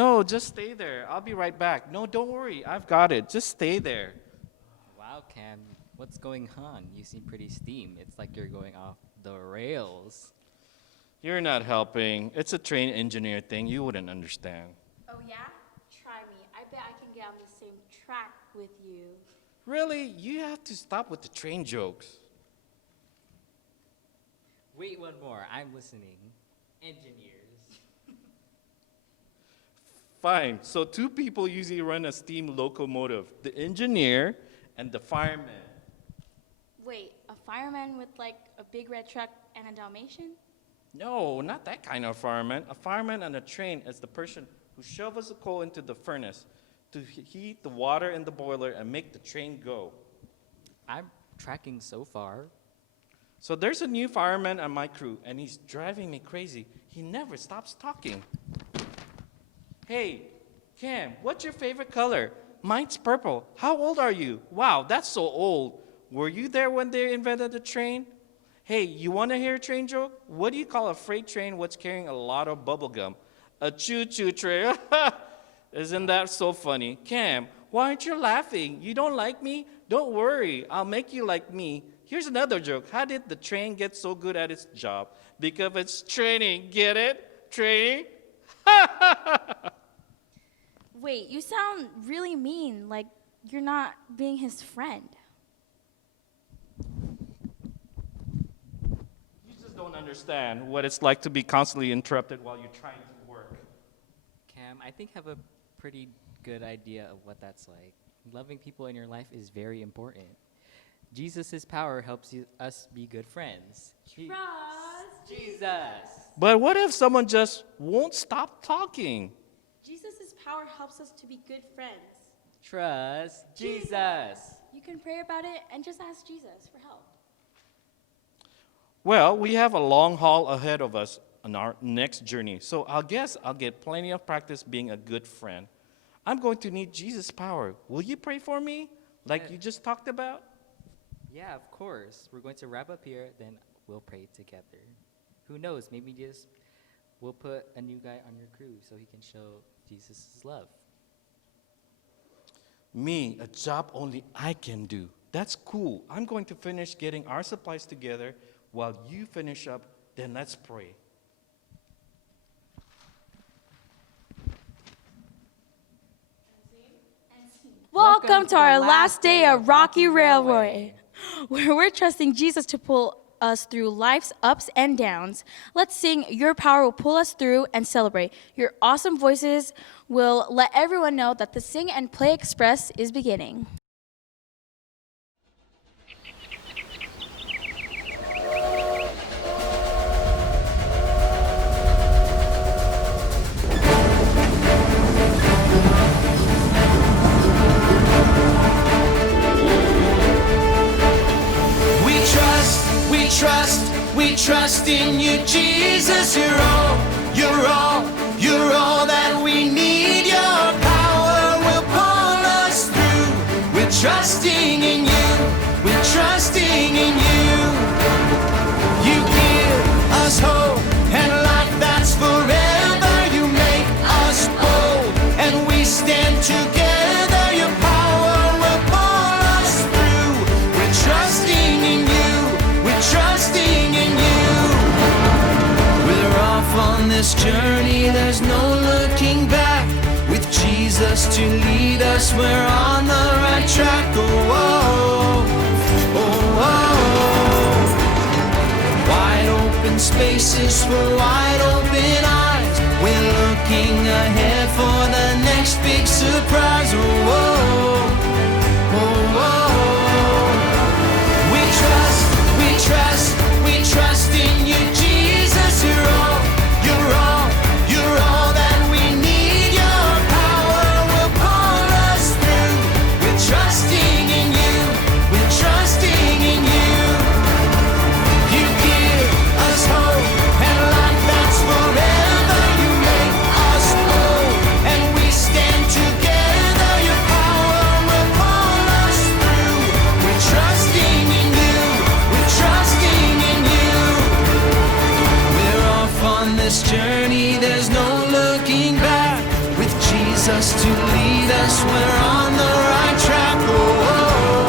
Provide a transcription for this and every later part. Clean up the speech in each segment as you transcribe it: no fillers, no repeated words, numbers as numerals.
No, just stay there. I'll be right back. No, don't worry. I've got it. Just stay there. Wow, Cam, what's going on? You seem pretty steamed. It's like you're going off the rails. You're not helping. It's a train engineer thing. You wouldn't understand. Oh yeah? Try me. I bet I can get on the same track with you. Really? You have to stop with the train jokes. Wait, one more. I'm listening. Engineers. Fine. So two people usually run a steam locomotive, the engineer and the fireman. Wait, a fireman with like a big red truck and a Dalmatian? No, not that kind of fireman. A fireman on a train is the person who shovels the coal into the furnace to heat the water in the boiler and make the train go. I'm tracking so far. So there's a new fireman on my crew, and he's driving me crazy. He never stops talking. Hey, Cam, what's your favorite color? Mine's purple. How old are you? Wow, that's so old. Were you there when they invented the train? Hey, you want to hear a train joke? What do you call a freight train what's carrying a lot of bubble gum? A choo-choo train. Isn't that so funny? Cam, why aren't you laughing? You don't like me? Don't worry, I'll make you like me. Here's another joke. How did the train get so good at its job? Because it's training. Get it? Training? Wait, you sound really mean, like you're not being his friend. You just don't understand what it's like to be constantly interrupted while you're trying to work. Cam, I think I have a pretty good idea of what that's like. Loving people in your life is very important. Jesus' power helps us be good friends. Trust Jesus. But what if someone just won't stop talking? Jesus' power helps us to be good friends. Trust Jesus. You can pray about it and just ask Jesus for help. Well, we have a long haul ahead of us on our next journey, so I guess I'll get plenty of practice being a good friend. I'm going to need Jesus' power. Will you pray for me, like you just talked about? Yeah, of course. We're going to wrap up here, then we'll pray together. Who knows, maybe just we'll put a new guy on your crew so he can show Jesus' love. Me, a job only I can do. That's cool. I'm going to finish getting our supplies together while you finish up, then let's pray. Welcome to our last day at Rocky Railway, where we're trusting Jesus to pull us through life's ups and downs. Let's sing Your Power Will Pull Us Through and celebrate. Your awesome voices will let everyone know that the Sing and Play Express is beginning. We trust in you, Jesus. You're all that we need. Your power will pull us through. We're trusting in you. We're trusting in you. You give us hope and life that's forever. You make us bold and we stand together. Your power will pull us through. We're trusting in you. We're trusting in you. We're off on this journey, there's no looking back. With Jesus to lead us, we're on the right track. Oh, oh, oh, oh. Wide open spaces for wide open eyes. We're looking ahead for the next big surprise. Oh, oh, oh, oh. We trust in you, Jesus. You're all that we need. Your power will pull us through. We're trusting in you. We're trusting in you. You give us hope and life that's forever. You make us whole and we stand together. Your power just to lead us. We're on the right track. Oh, oh,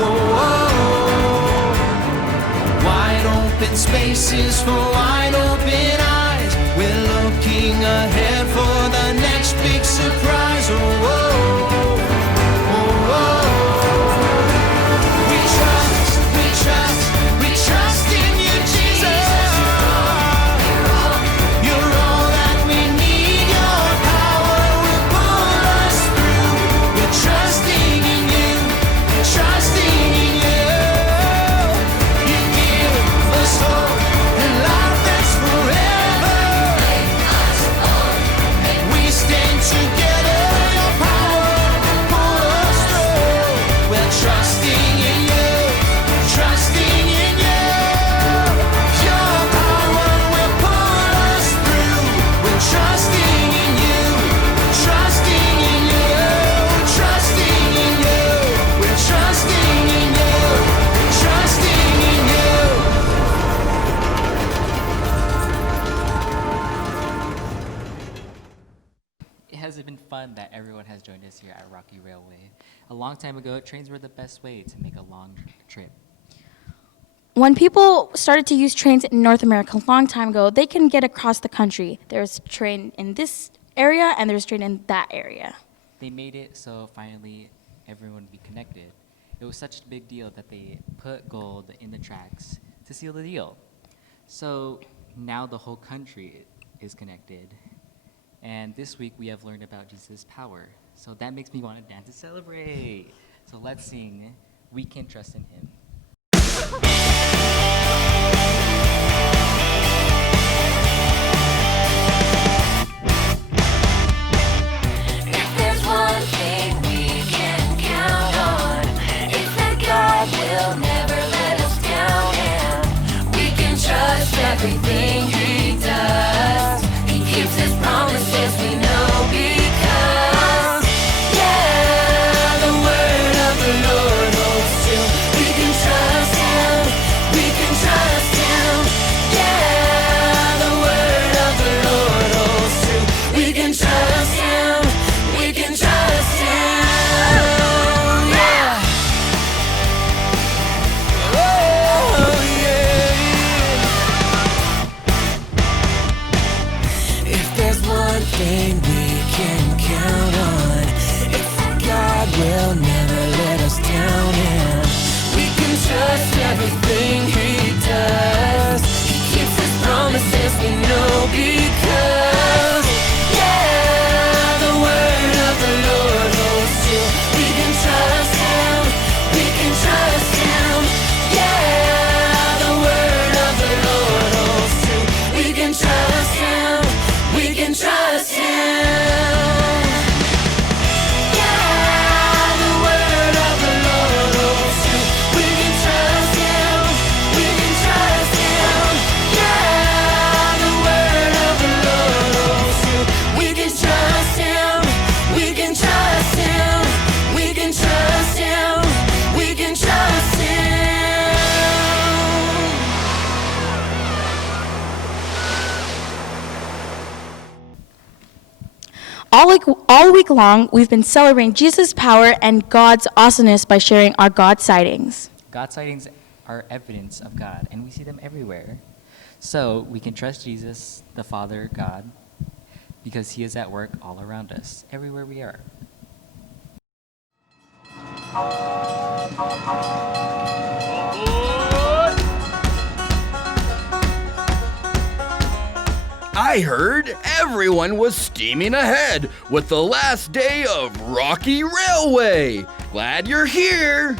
oh, oh. Wide open spaces for wide open eyes. We're looking ahead for the next big surprise. Oh, oh, oh, oh. We trust in you, Jesus. You're all that we need. Your power will pull us through. We're trusting in you, trusting in you. You give us hope and life that's forever. We stand together. Your power will pull us through. We're trusting in you, trusting in you. Your power will pull us through. We're trusting in you, trusting in you, trusting in you. We're trusting in you, trusting in you. It has been fun that everyone has joined us here at Rocky Railway. A long time ago, trains were the best way to make a long trip. When people started to use trains in North America a long time ago, they can get across the country. There's a train in this area and there's a train in that area. They made it so finally everyone would be connected. It was such a big deal that they put gold in the tracks to seal the deal. So now the whole country is connected. And this week we have learned about Jesus' power. So that makes me want to dance to celebrate. So let's sing, We Can Trust in Him. If there's one thing we can count on, it's that God will never let us down, and we can trust everything He does. He keeps His promises, we know, because, yeah, the word of the Lord holds true. We can trust Him, we can trust Him, yeah, the word of the Lord holds true. We can trust Him, we can trust Him, yeah. Oh, yeah. If there's one thing we can count on, it's that God will never let us down, and we can trust everything He does. He keeps His promises, we know, because, yeah, the word of the Lord holds true. We can trust Him, we can trust Him, yeah, the word of the Lord holds true. We can trust Him, we can trust Him, yeah, the word of the Lord holds true. We can trust Him, we can trust Him, yeah, the word of the Lord holds true. We can trust Him, we can trust Him, we can trust Him, we can trust Him. All week long, we've been celebrating Jesus' power and God's awesomeness by sharing our God sightings. God sightings are evidence of God, and we see them everywhere. So we can trust Jesus, the Father, God, because He is at work all around us, everywhere we are. I heard everyone was steaming ahead with the last day of Rocky Railway. Glad you're here.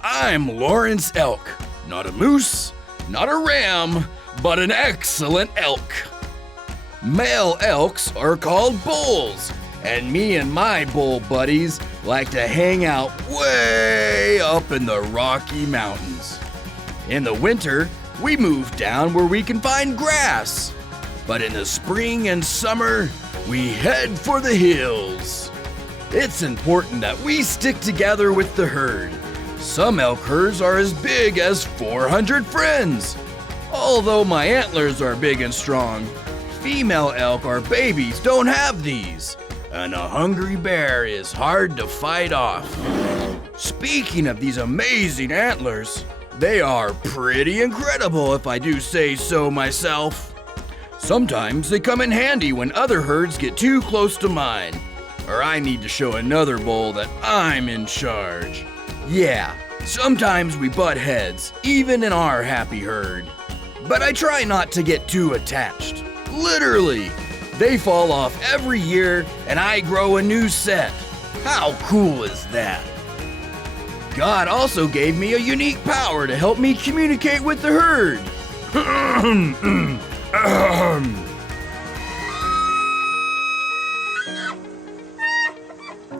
I'm Lawrence Elk. Not a moose, not a ram, but an excellent elk. Male elks are called bulls, and me and my bull buddies like to hang out way up in the Rocky Mountains. In the winter, we move down where we can find grass. But in the spring and summer, we head for the hills. It's important that we stick together with the herd. Some elk herds are as big as 400 friends. Although my antlers are big and strong, female elk or babies don't have these. and a hungry bear is hard to fight off. Speaking of these amazing antlers, they are pretty incredible if I do say so myself. Sometimes they come in handy when other herds get too close to mine, or I need to show another bull that I'm in charge. Yeah, sometimes we butt heads, even in our happy herd. But I try not to get too attached. Literally, they fall off every year and I grow a new set. How cool is that? God also gave me a unique power to help me communicate with the herd.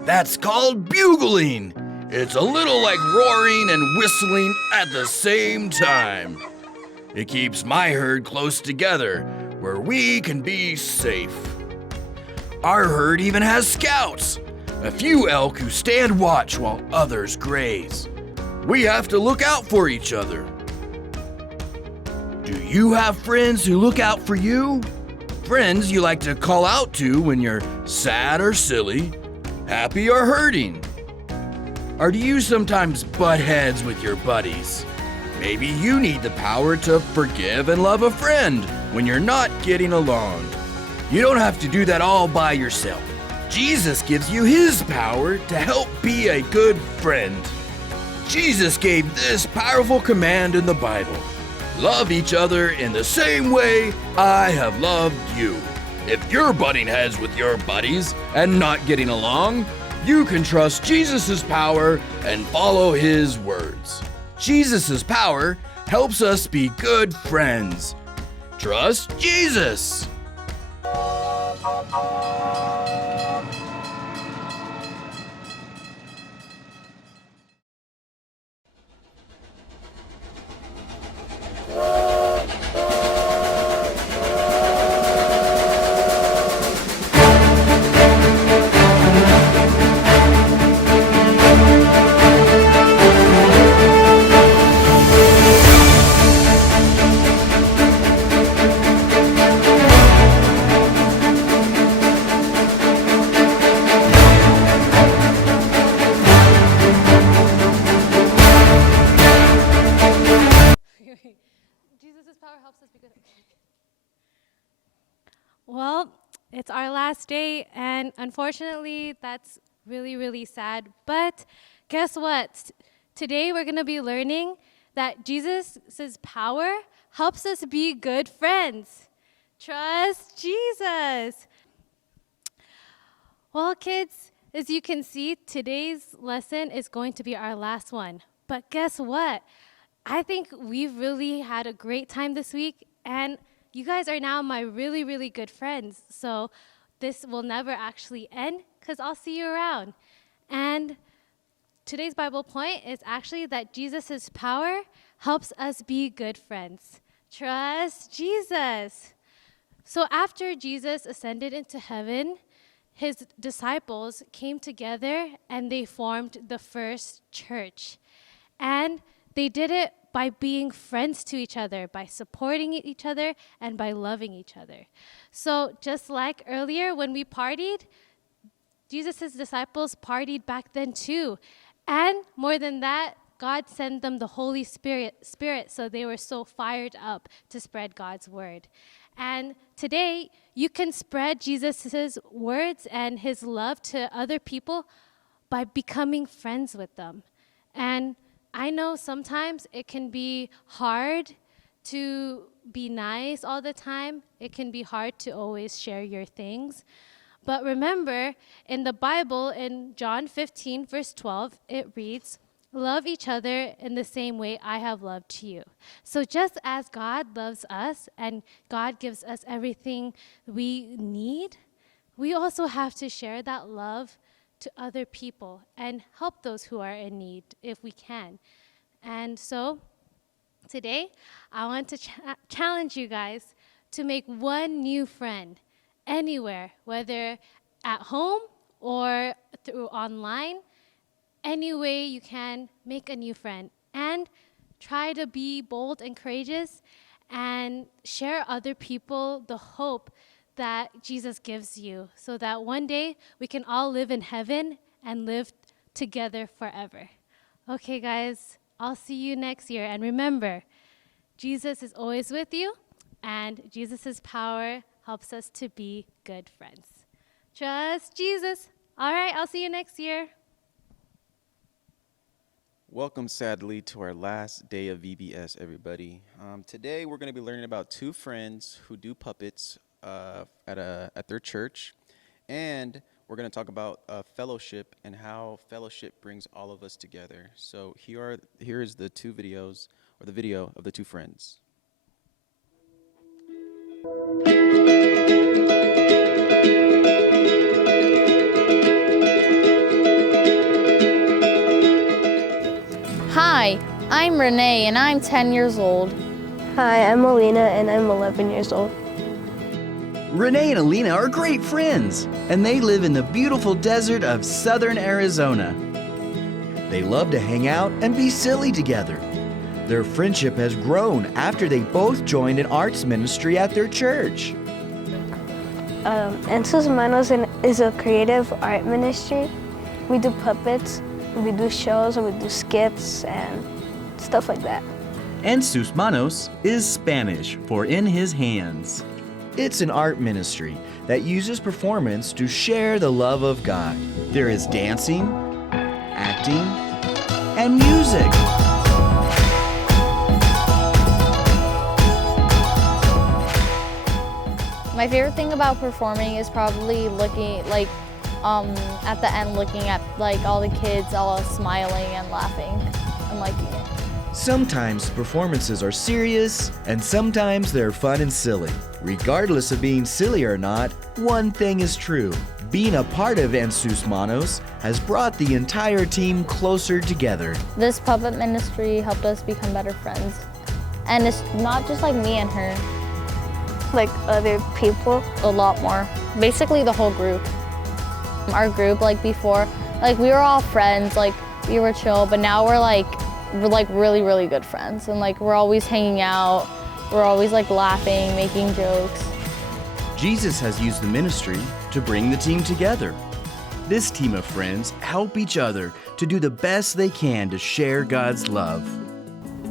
That's called bugling. It's a little like roaring and whistling at the same time. It keeps my herd close together where we can be safe. Our herd even has scouts, a few elk who stand watch while others graze. We have to look out for each other. Do you have friends who look out for you? Friends you like to call out to when you're sad or silly, happy or hurting? Or do you sometimes butt heads with your buddies? Maybe you need the power to forgive and love a friend when you're not getting along. You don't have to do that all by yourself. Jesus gives you his power to help be a good friend. Jesus gave this powerful command in the Bible. Love each other in the same way I have loved you. If you're butting heads with your buddies and not getting along, you can trust Jesus' power and follow his words. Jesus' power helps us be good friends. Trust Jesus. Jesus' power helps us because. Well, it's our last day, and unfortunately, that's really, really sad. But guess what? Today, we're going to be learning that Jesus' power helps us be good friends. Trust Jesus. Well, kids, as you can see, today's lesson is going to be our last one. But guess what? I think we've really had a great time this week, and you guys are now my really, really good friends. So this will never actually end because I'll see you around. And today's Bible point is actually that Jesus' power helps us be good friends. Trust Jesus. So after Jesus ascended into heaven, his disciples came together and they formed the first church. And they did it by being friends to each other, by supporting each other, and by loving each other. So just like earlier when we partied, Jesus' disciples partied back then too. And more than that, God sent them the Holy Spirit, so they were so fired up to spread God's word. And today, you can spread Jesus' words and his love to other people by becoming friends with them. And I know sometimes it can be hard to be nice all the time. It can be hard to always share your things. But remember, in the Bible, in John 15, verse 12, it reads, "Love each other in the same way I have loved you." So just as God loves us and God gives us everything we need, we also have to share that love to other people and help those who are in need if we can. And so today, I want to challenge you guys to make one new friend anywhere, whether at home or through online. Any way you can, make a new friend and try to be bold and courageous and share other people the hope that Jesus gives you so that one day we can all live in heaven and live together forever. Okay, guys, I'll see you next year. And remember, Jesus is always with you, and Jesus' power helps us to be good friends. Trust Jesus. All right, I'll see you next year. Welcome, sadly, to our last day of VBS, everybody. Today, we're going to be learning about two friends who do puppets at their church, and we're going to talk about fellowship and how fellowship brings all of us together. So here is the two videos, or the video of the two friends. Hi, I'm Renee and I'm 10 years old. Hi, I'm Alina and I'm 11 years old. Renee and Alina are great friends, and they live in the beautiful desert of southern Arizona. They love to hang out and be silly together. Their friendship has grown after they both joined an arts ministry at their church. Ensus Manos is a creative art ministry. We do puppets, we do shows, and we do skits and stuff like that. En sus manos is Spanish for in his hands. It's an art ministry that uses performance to share the love of God. There is dancing, acting, and music. My favorite thing about performing is probably looking at the end, looking at all the kids all smiling and laughing and liking it. Sometimes performances are serious, and sometimes they're fun and silly. Regardless of being silly or not, one thing is true. Being a part of En sus Manos has brought the entire team closer together. This puppet ministry helped us become better friends. And it's not just like me and her, Like other people. a lot more. Basically the whole group. Our group, before, we were all friends, we were chill, but now we're really, really good friends. And we're always hanging out, we're always laughing, making jokes. Jesus has used the ministry to bring the team together. This team of friends help each other to do the best they can to share God's love.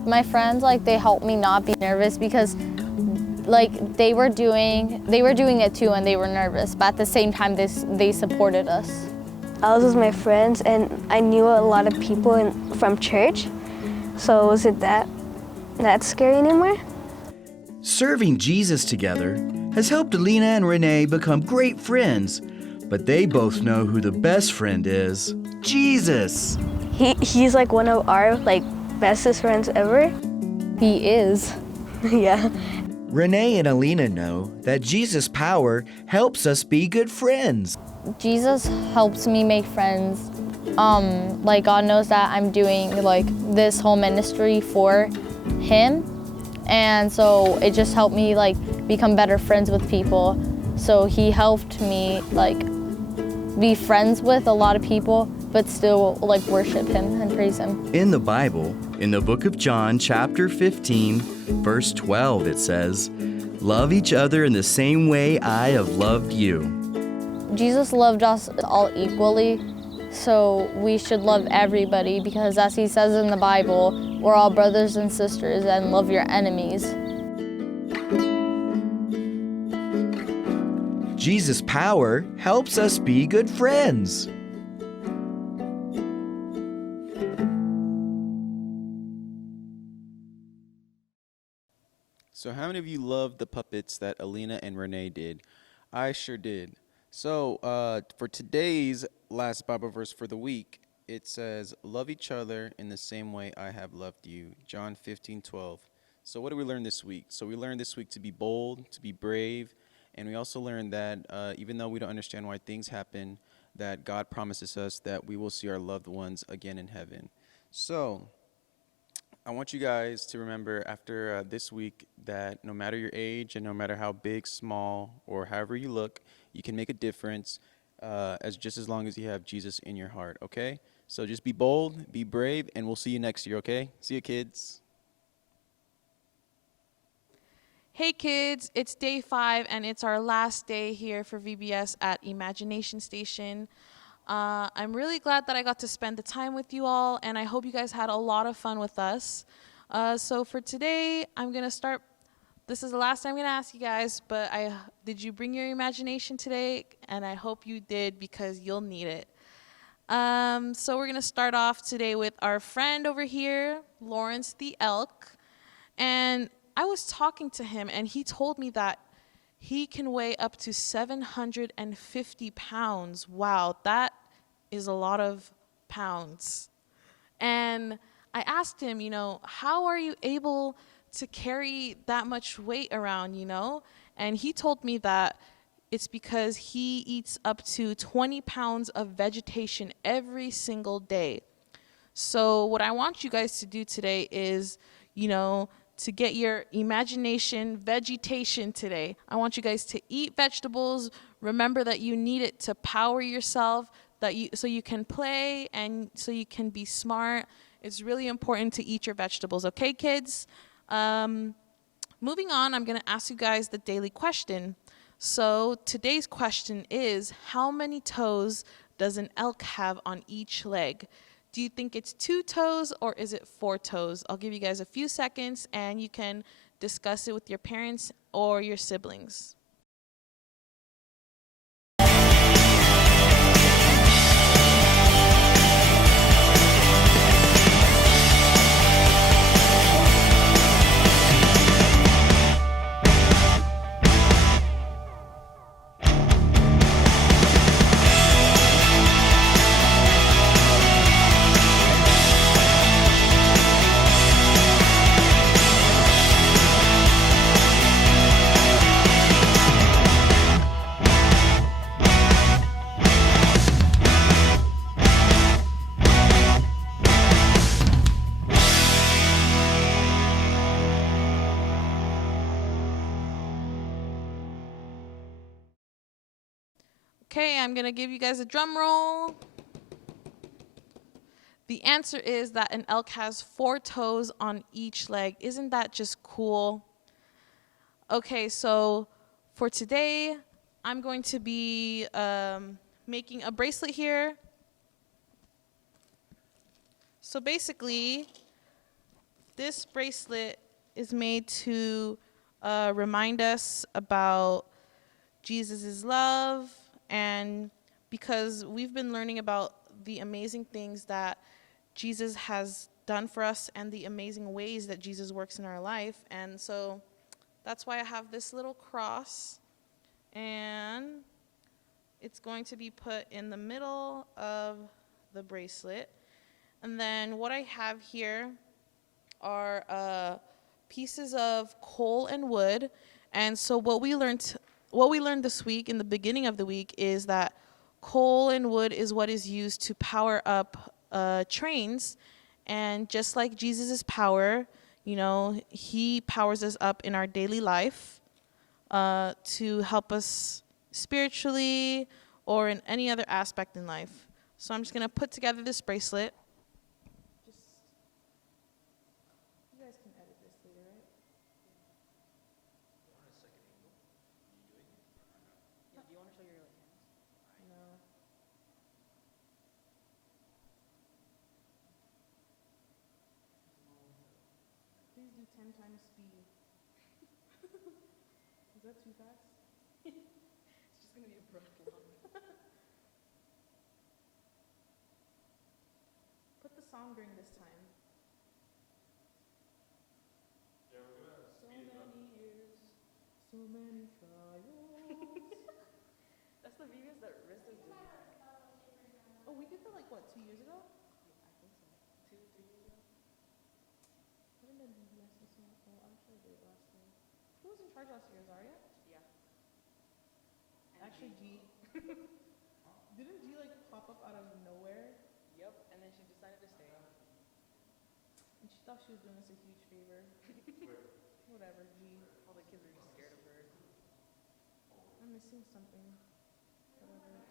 My friends, they helped me not be nervous because they were doing it too and they were nervous, but at the same time they supported us. I was with my friends and I knew a lot of people from church, so wasn't that scary anymore? Serving Jesus together has helped Alina and Renee become great friends, but they both know who the best friend is: Jesus. He's one of our bestest friends ever. He is. Yeah. Renee and Alina know that Jesus' power helps us be good friends. Jesus helps me make friends. God knows that I'm doing this whole ministry for him. And so it just helped me become better friends with people. So he helped me be friends with a lot of people, but still worship him and praise him. In the Bible, in the book of John, chapter 15, verse 12, it says, "Love each other in the same way I have loved you." Jesus loved us all equally, so we should love everybody because as he says in the Bible, we're all brothers and sisters and love your enemies. Jesus' power helps us be good friends. So how many of you loved the puppets that Alina and Renee did? I sure did. So for today's last Bible verse for the week, it says, "Love each other in the same way I have loved you." John 15:12. So what did we learn this week? So we learned this week to be bold, to be brave, and we also learned that even though we don't understand why things happen, that God promises us that we will see our loved ones again in heaven. So I want you guys to remember after this week that no matter your age and no matter how big, small, or however you look, you can make a difference as long as you have Jesus in your heart, okay? So just be bold, be brave, and we'll see you next year, okay? See you, kids. Hey kids, it's day 5 and it's our last day here for VBS at Imagination Station. I'm really glad that I got to spend the time with you all, and I hope you guys had a lot of fun with us. So for today, I'm going to start. This is the last time I'm going to ask you guys, but did you bring your imagination today? And I hope you did, because you'll need it. So we're going to start off today with our friend over here, Lawrence the Elk. And I was talking to him, and he told me that he can weigh up to 750 pounds. Wow, that is a lot of pounds. And I asked him, how are you able to carry that much weight around, And he told me that it's because he eats up to 20 pounds of vegetation every single day. So what I want you guys to do today is, to get your imagination vegetation today. I want you guys to eat vegetables. Remember that you need it to power yourself, so you can play and so you can be smart. It's really important to eat your vegetables, okay, kids? Moving on, I'm going to ask you guys the daily question. So today's question is, how many toes does an elk have on each leg? Do you think it's 2 toes or is it 4 toes? I'll give you guys a few seconds and you can discuss it with your parents or your siblings. Okay, I'm going to give you guys a drum roll. The answer is that an elk has 4 toes on each leg. Isn't that just cool? Okay, so for today, I'm going to be making a bracelet here. So basically, this bracelet is made to remind us about Jesus' love, and because we've been learning about the amazing things that Jesus has done for us and the amazing ways that Jesus works in our life. And so that's why I have this little cross, and it's going to be put in the middle of the bracelet. And then what I have here are pieces of coal and wood. And so what we learned this week, in the beginning of the week, is that coal and wood is what is used to power up trains. And just like Jesus' power, he powers us up in our daily life to help us spiritually or in any other aspect in life. So I'm just going to put together this bracelet. You guys can edit this later, right? No. Please do 10 times speed. Is that too fast? It's just going to be a breath long. Put the song during this time. So many years, so many trials. That's the VBS that Riz is doing. Oh, we did that like what, 2 years ago? I think so. 2, 3 years ago. I haven't done VBS this year. Oh, actually I did it last year. Who was in charge last year? Zaria? Yeah. Actually, G. Didn't G like pop up out of nowhere? Yep, and then she decided to stay. And she thought she was doing us a huge favor. Whatever, G. All the kids were just scared of her. I'm missing something. Whatever.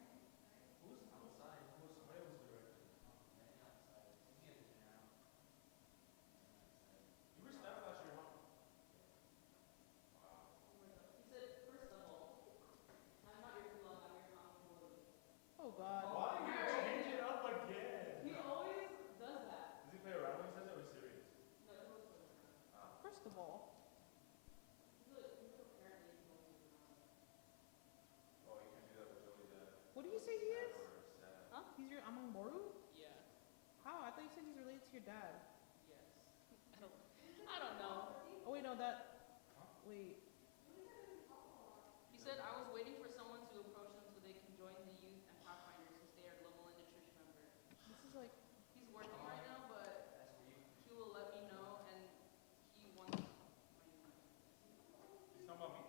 Amangboru? Yeah. How? I thought you said he's related to your dad. I don't know. Oh wait, no, that. Wait. He said I was waiting for someone to approach them so they can join the youth and Pathfinders since they are Loma Linda Church member. This is like. He's working right now, but he will let me know, and he wants my number. He's talking about me?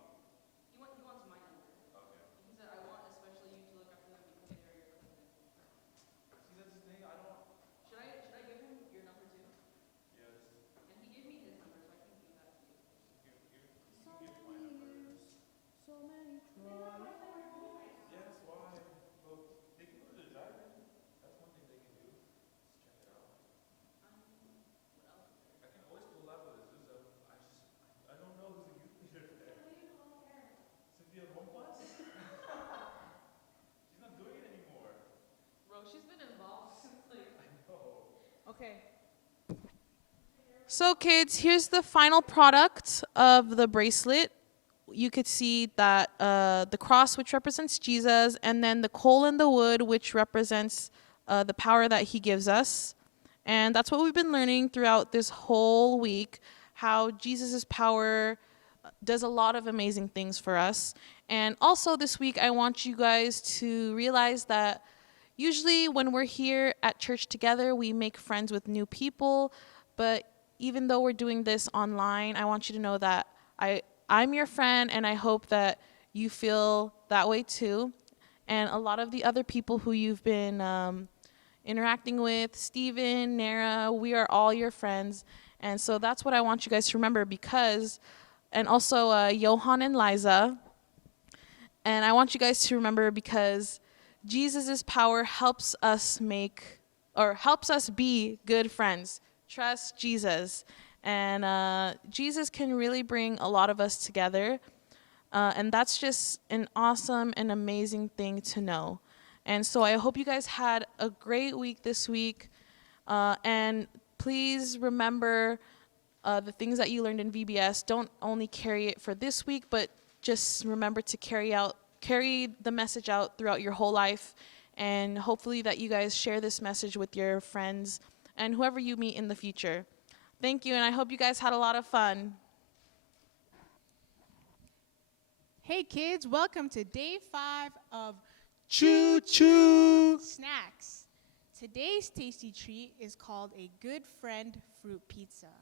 He wants my number. Okay. He said I want especially you to look after them because they are your cousin. See, that's the thing. I don't. Should I give him your number too? Yes. And he gave me his number, so I can give that to you. Give my number. So many tries. Yes, why? Well, they can go to the drive-in. That's one thing they can do. Just check it out. What else is there? I can always collab with Azusa. I don't know who's the youth leader there. Cynthia Mompas? She's not doing it anymore. Bro, she's been involved since like. I know. Okay. So kids, here's the final product of the bracelet. You could see that the cross, which represents Jesus, and then the coal in the wood, which represents the power that he gives us. And that's what we've been learning throughout this whole week, how Jesus' power does a lot of amazing things for us. And also this week, I want you guys to realize that usually when we're here at church together, we make friends with new people. But even though we're doing this online, I want you to know that I'm your friend, and I hope that you feel that way too. And a lot of the other people who you've been interacting with, Steven, Nara, we are all your friends. And so that's what I want you guys to remember and also Johan and Liza. And I want you guys to remember because Jesus' power helps us be good friends. Trust Jesus. And Jesus can really bring a lot of us together. And that's just an awesome and amazing thing to know. And so I hope you guys had a great week this week. And please remember the things that you learned in VBS. Don't only carry it for this week, but just remember to carry the message out throughout your whole life. And hopefully that you guys share this message with your friends and whoever you meet in the future. Thank you, and I hope you guys had a lot of fun. Hey kids, welcome to day 5 of Choo Choo Snacks. Today's tasty treat is called a Good Friend Fruit Pizza.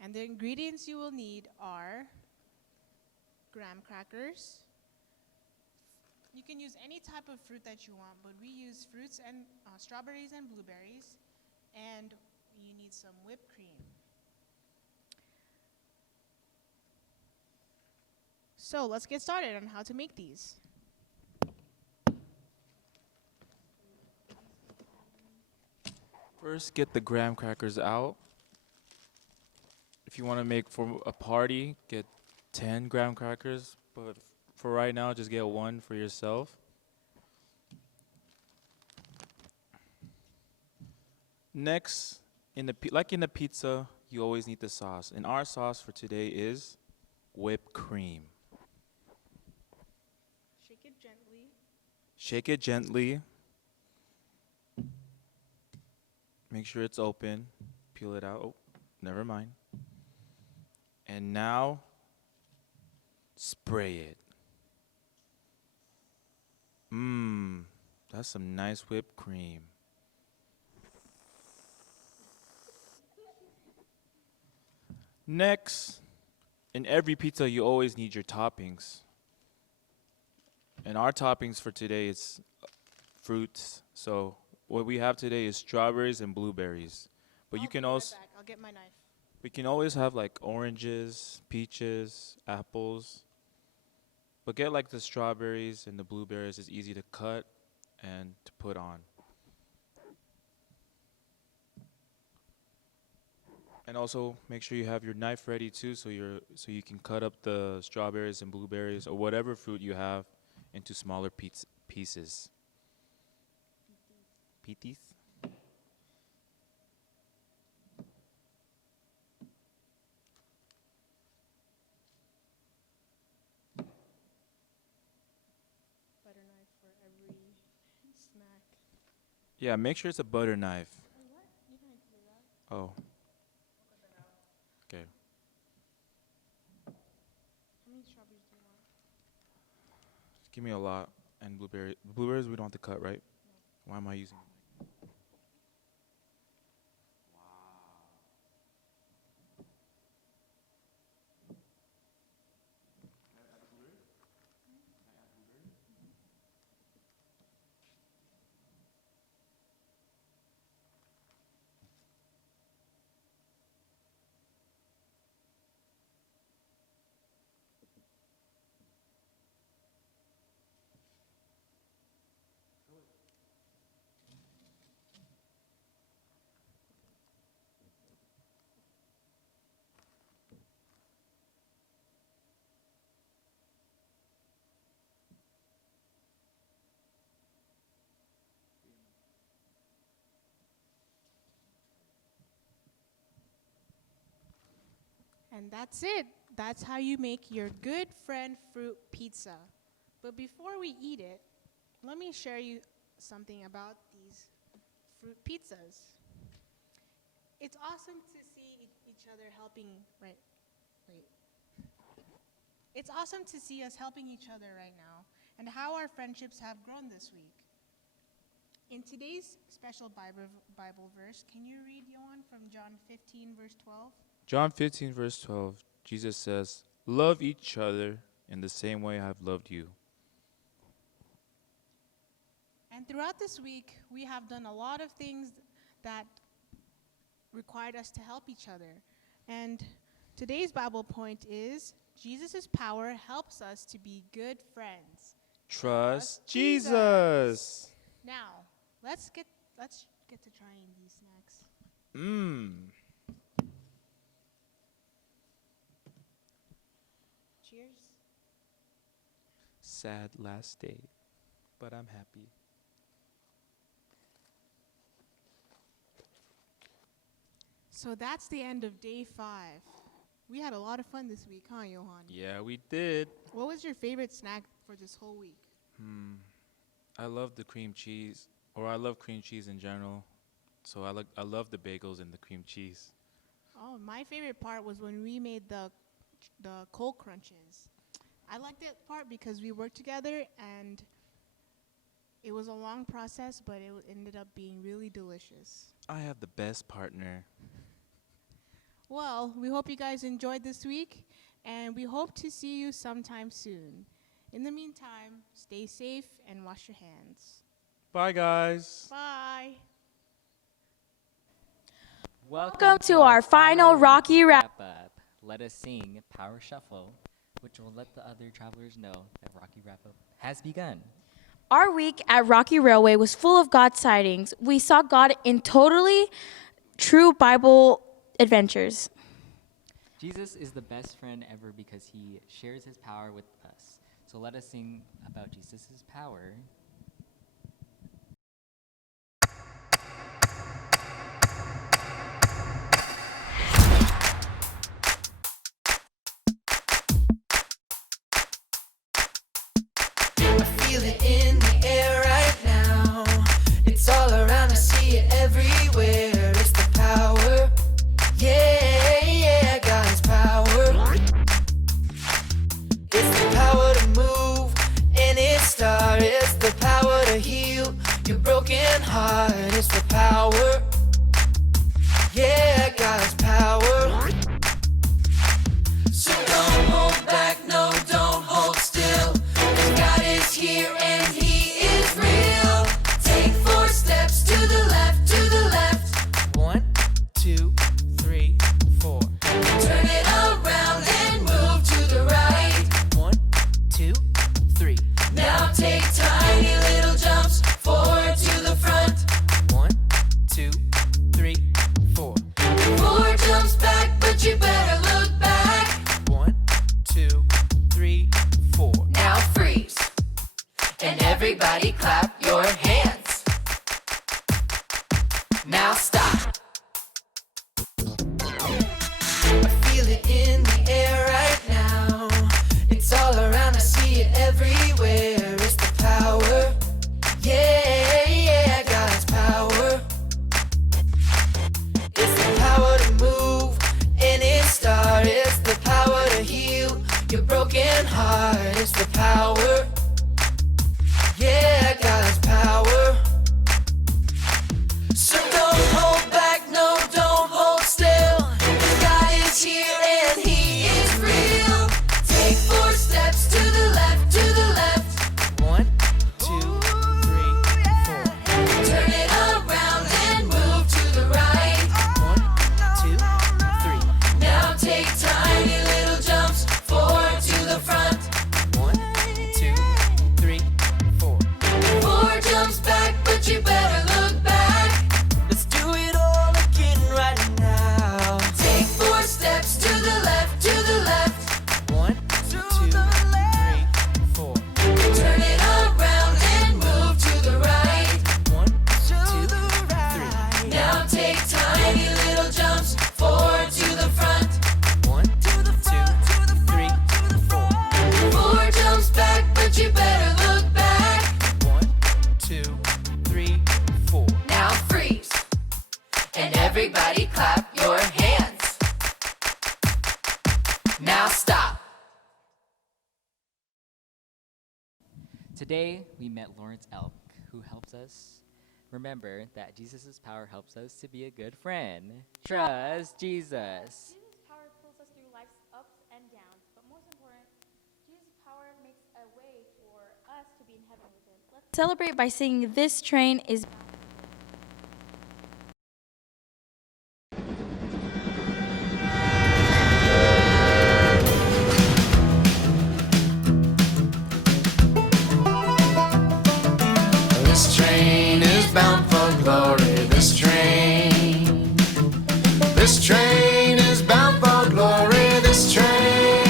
And the ingredients you will need are graham crackers. You can use any type of fruit that you want, but we use fruits and strawberries and blueberries. And you need some whipped cream. So let's get started on how to make these. First, get the graham crackers out. If you want to make for a party, get 10 graham crackers, but for right now, just get 1 for yourself. Next, like in the pizza, you always need the sauce. And our sauce for today is whipped cream. Shake it gently. Shake it gently. Make sure it's open. Peel it out. Oh, never mind. And now, spray it. That's some nice whipped cream. Next, in every pizza, you always need your toppings. And our toppings for today is fruits. So what we have today is strawberries and blueberries. But you can also, I'll get my knife. we can always have like oranges, peaches, apples. But get like the strawberries and the blueberries. It's easy to cut and to put on. And also make sure you have your knife ready too, so you can cut up the strawberries and blueberries or whatever fruit you have into smaller pieces. Pitis? Butter knife for every snack. Yeah, make sure it's a butter knife. Oh. Okay. Give me a lot. And blueberry. Blueberries we don't have to cut, right? Why am I using? And that's it. That's how you make your good friend fruit pizza. But before we eat it, let me share you something about these fruit pizzas. It's awesome to see each other helping, right? Wait. It's awesome to see us helping each other right now and how our friendships have grown this week. In today's special Bible verse, can you read, Johan, from John 15, verse 12? John 15, verse 12, Jesus says, "Love each other in the same way I have loved you." And throughout this week, we have done a lot of things that required us to help each other. And today's Bible point is, Jesus' power helps us to be good friends. Trust Jesus. Now, let's get to trying these snacks. Mmm. Cheers. Sad last day, but I'm happy. So that's the end of day 5. We had a lot of fun this week, huh, Johan? Yeah, we did. What was your favorite snack for this whole week? I love the cream cheese, or I love cream cheese in general. So I love the bagels and the cream cheese. Oh, my favorite part was when we made the cold crunches. I liked that part because we worked together and it was a long process, but it ended up being really delicious. I have the best partner. Well, we hope you guys enjoyed this week, and we hope to see you sometime soon. In the meantime, stay safe and wash your hands. Bye, guys. Bye. Welcome to our final Rocky Wrap-Up. Let us sing Power Shuffle, which will let the other travelers know that Rocky Wrap-Up has begun. Our week at Rocky Railway was full of God sightings. We saw God in totally true Bible adventures. Jesus is the best friend ever because he shares his power with us. So let us sing about Jesus' power. I feel it in the air right now. It's all around, I see it everywhere. It's the power. Yeah, yeah, God's power. It's the power to move any star. It's the power to heal your broken heart. It's the power. Yeah, God's power. So don't hold back, no, don't hold still. 'Cause God is here and he is real. Take 4 steps to the left, to the left. 1, 2, 3, 4. Turn it around and move to the right. 1, 2, 3. Now take tiny little jumps forward to the front. 1, 2, 3, 4. 4 jumps back, but you better look back. 1, 2, 3, 4. Now freeze. And everybody clap your hands. Now stop. I feel it in the air right now. It's all around, I see it everywhere. It's the power. Yeah, yeah, God's power. power. Yeah, God's power. So don't hold back, no, don't hold still. God is here and He is real. Take 4 steps to the left, to the left. 1, 2, 3, 4. Turn it around and move to the right. 1, 2, 3. Now take tiny little jumps forward to the front. 1, 2, 3, 4. 4 jumps back, but you better look back. Let's do it all again right now. Take 4 steps to the left, to the left. 1, 2, 3, 4. Turn it around and move to the right. 1, 2, 3. Now take tiny little jumps forward to the front. 1, 2, 3, 4. 4 jumps back, but you better look back. 1, 2, 3, 4. Now freeze. And everybody clap your hands. Now stop. Today, we met Lawrence Elk, who helps us remember that Jesus' power helps us to be a good friend. Trust Jesus. Jesus' power pulls us through life's ups and downs, but most important, Jesus' power makes a way for us to be in heaven with Him. Let's celebrate by singing "This Train Is." This train is bound for glory. This train. This train is bound for glory. This train.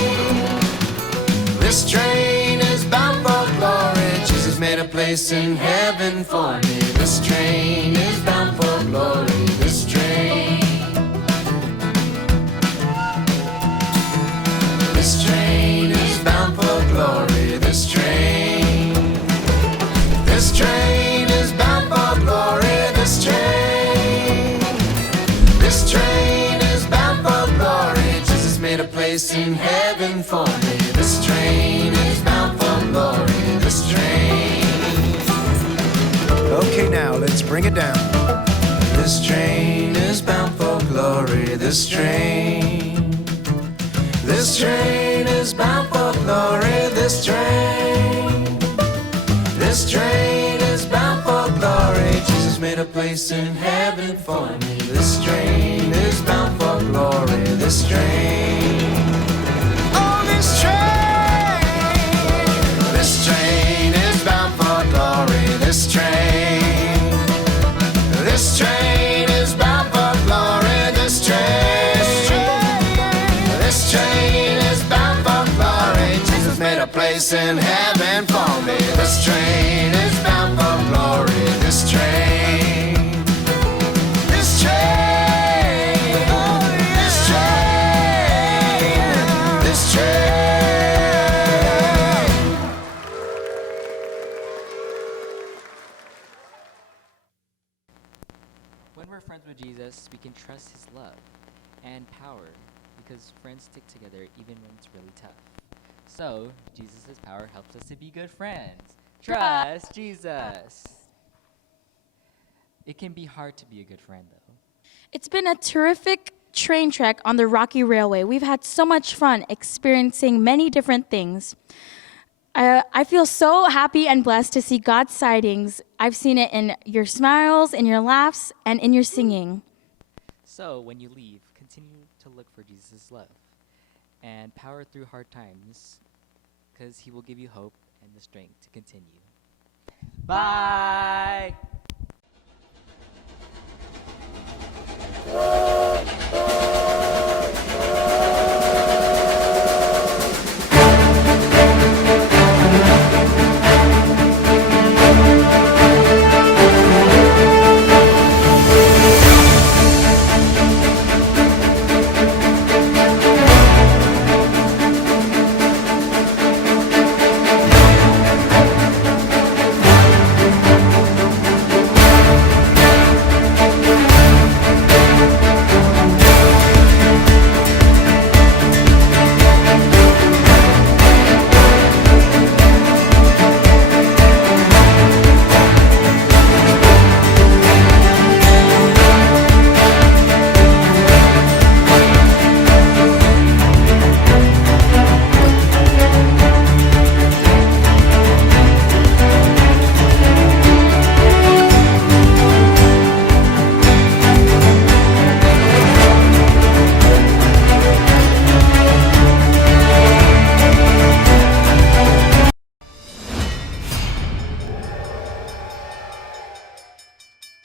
This train is bound for glory. Jesus made a place in heaven for me. This train is bound for glory. This train. This train is bound for glory. This train. This train is bound for glory. This train. This train is bound for glory. Jesus made a place in heaven for me. This train is bound for glory. This train. Okay, now let's bring it down. This train is bound for glory. This train. This train is bound for glory. This train. This train is bound for glory. Jesus made a place in heaven for me. This train is bound for glory. This train. Oh, this train. This train is bound for glory. This train. This train is bound for glory. This train. This train is bound for glory. Jesus made a place in heaven for me. This train is bound for glory. This train. This train. This train. This train. When we're friends with Jesus, we can trust His love and power because friends stick together even when it's really tough. So, Jesus' power helps us to be good friends. Trust Jesus. It can be hard to be a good friend, though. It's been a terrific train trek on the Rocky Railway. We've had so much fun experiencing many different things. I feel so happy and blessed to see God's sightings. I've seen it in your smiles, in your laughs, and in your singing. So, when you leave, continue to look for Jesus' love and power through hard times because He will give you hope and the strength to continue. Bye!